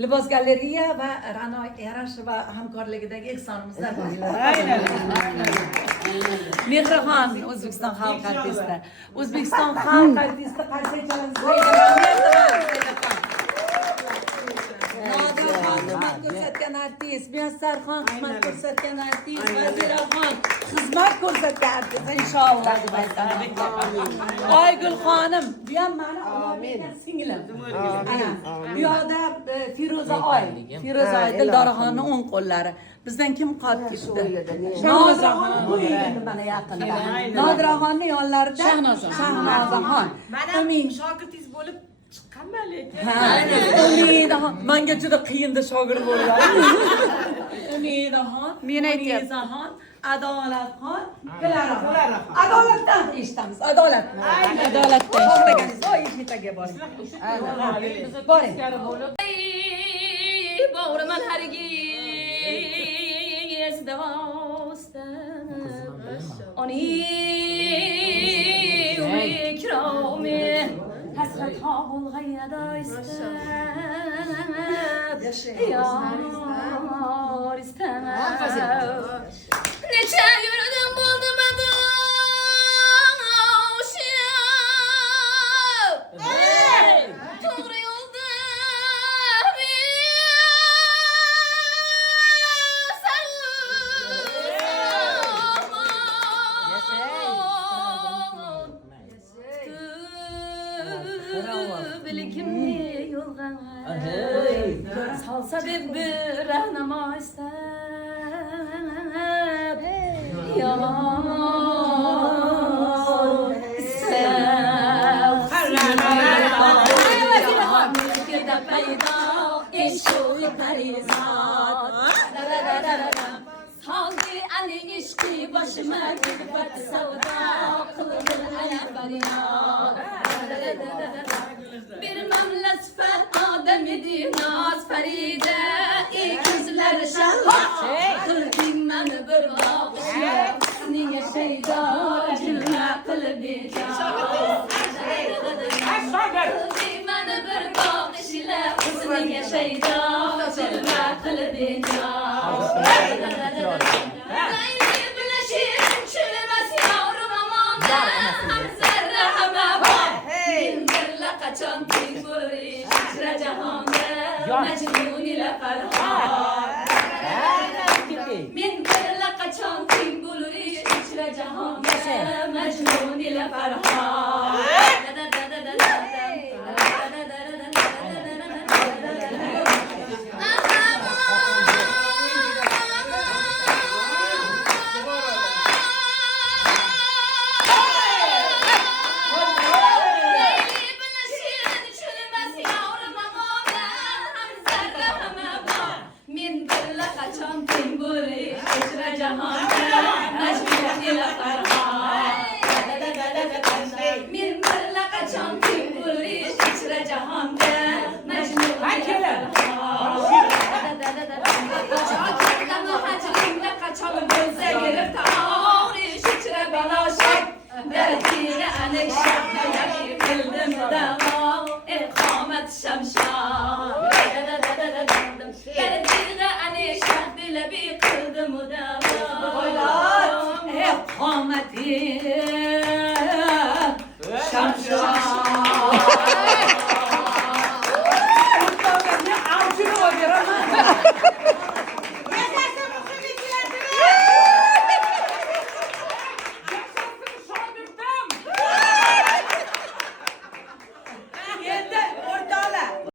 Libos Galeriya va Ra'no Yarash va hamkorligidagi ehsonimizda Aynen. Mehrixon O'zbekiston xalq artisti. O'zbekiston xalq artisti qanchalik xizmat ko'rsatgan artist, Muyassarxon xizmat ko'rsatgan artist, Vaziraxon xizmat ko'rsatgan artist inshaalloh deb aytaman. Oygul xonim, bu ham meni Allohning singlim. Bu yoqda Firuza Oy, Dildoraxonning o'ng qo'llari. Bizdan kim qolib ketdi? Noziraxon bu endi mana yaqinda. Noziraxonning yonlarida Shahnozaxon. Mana shogirdingiz bo'lib chiqqanman lekin. Umidaxon, menga juda qiyinda shogird bo'lgan. Umidaxon, men aytyapman. Adolatxon, Dilaraxon. Adolatdan eshitamiz, adolatni. Adolatdan eshitganingiz, eshitaga boring. Boring. Bağrıman hergiz devastan Ani ikrami Hasret havul gayyada istem Yar istemem Neçe yürüdüm buldum adım Doğru yolda Bilgimni yolga salsa deb bir rahnamo istab Yar istab paydo eşoğlu parizat Saldi alin işki başıma gülbet savda Kılıdır ayak bariyat Bir memlet fet Adem idi naz feride İkizler şahlat Kıldım ben bir bakışı Niye şeyda cümle kılıbıca Kıldım ben bir bakışıyla Niye şeyda cümle kılıbıca Gayri bileşir çürümez yavrum aman Hem zerre hem ebam Kaçan tinguri şükre cahanda Mecnun ile ferhan Min birle kaçan tinguri şükre cahanda Mecnun ile ferhan